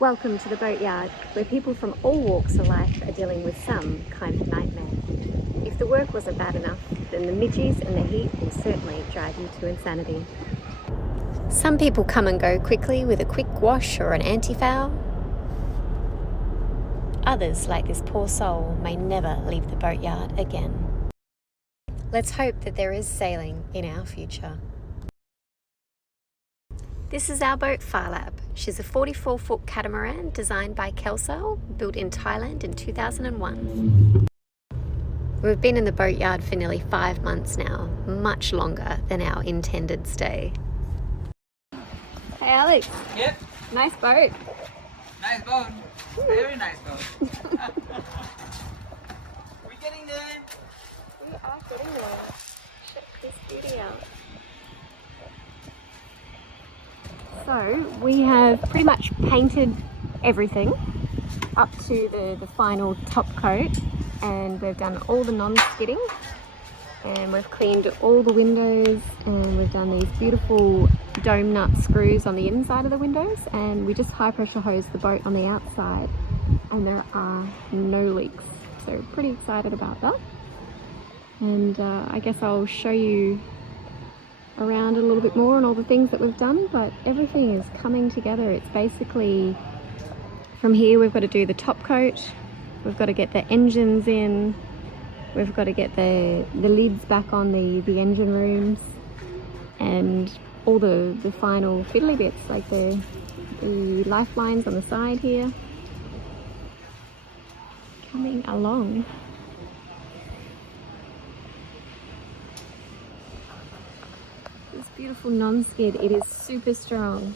Welcome to the boatyard, where people from all walks of life are dealing with some kind of nightmare. If the work wasn't bad enough, then the midges and the heat will certainly drive you to insanity. Some people come and go quickly with a quick wash or an antifoul. Others, like this poor soul, may never leave the boatyard again. Let's hope that there is sailing in our future. This is our boat, Phylab. She's a 44-foot catamaran designed by Kelso, built in Thailand in 2001. We've been in the boatyard for nearly 5 months now, much longer than our intended stay. Hey Alex. Yep. Nice boat. Nice boat. Very nice boat. We're getting there. We are getting there. Check this beauty out. So we have pretty much painted everything up to the final top coat, and we've done all the non-skidding, and we've cleaned all the windows, and we've done these beautiful dome nut screws on the inside of the windows, and we just high pressure hose the boat on the outside, and there are no leaks. So pretty excited about that. And I guess I'll show you around a little bit more on all the things that we've done, but everything is coming together. It's basically, from here we've got to do the top coat, we've got to get the engines in, we've got to get the lids back on the engine rooms, and all the final fiddly bits, like the lifelines on the side here, coming along. This beautiful non-skid, it is super strong.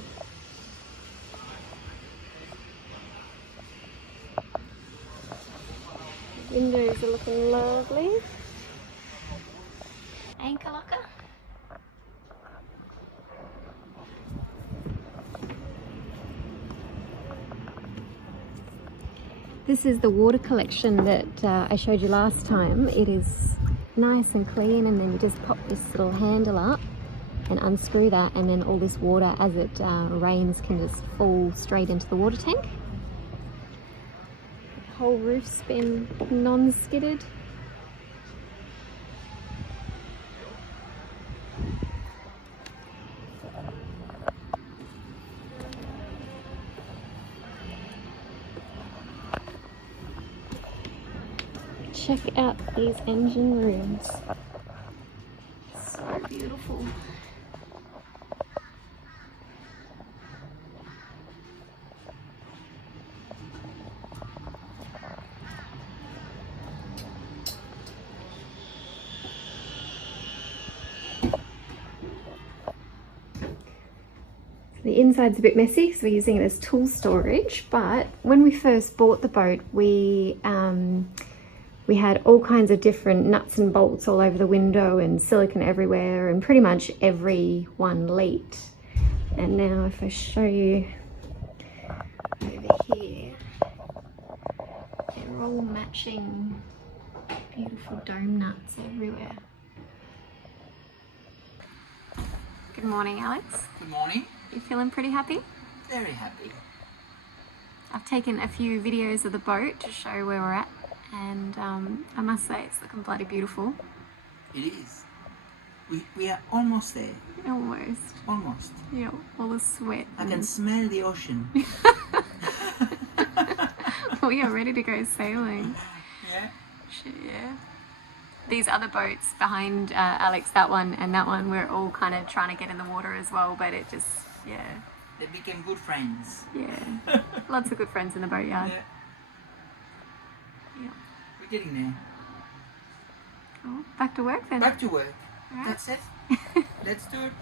Windows are looking lovely. Anchor locker. This is the water collection that I showed you last time. It is nice and clean, and then you just pop this little handle up and unscrew that, and then all this water as it rains can just fall straight into the water tank. The whole roof's been non-skidded. Check out these engine rooms. So beautiful. The inside's a bit messy because we're using it as tool storage, but when we first bought the boat, we had all kinds of different nuts and bolts all over the window and silicone everywhere, and pretty much every one leaked. And now if I show you over here, they're all matching beautiful dome nuts everywhere. Good morning, Alex. Good morning. You feeling pretty happy? Very happy. I've taken a few videos of the boat to show where we're at, and I must say it's looking bloody beautiful. It is. We are almost there. Almost. Almost. Yeah, all the sweat. I can smell the ocean. We are ready to go sailing. Yeah. Shit, yeah. These other boats behind Alex, that one and that one, we're all kind of trying to get in the water as well, but it just, yeah. They became good friends. Yeah. Lots of good friends in the boatyard. Yeah. Yeah. We're getting there. Oh, back to work then. Back to work. All right. That's it. Let's do it.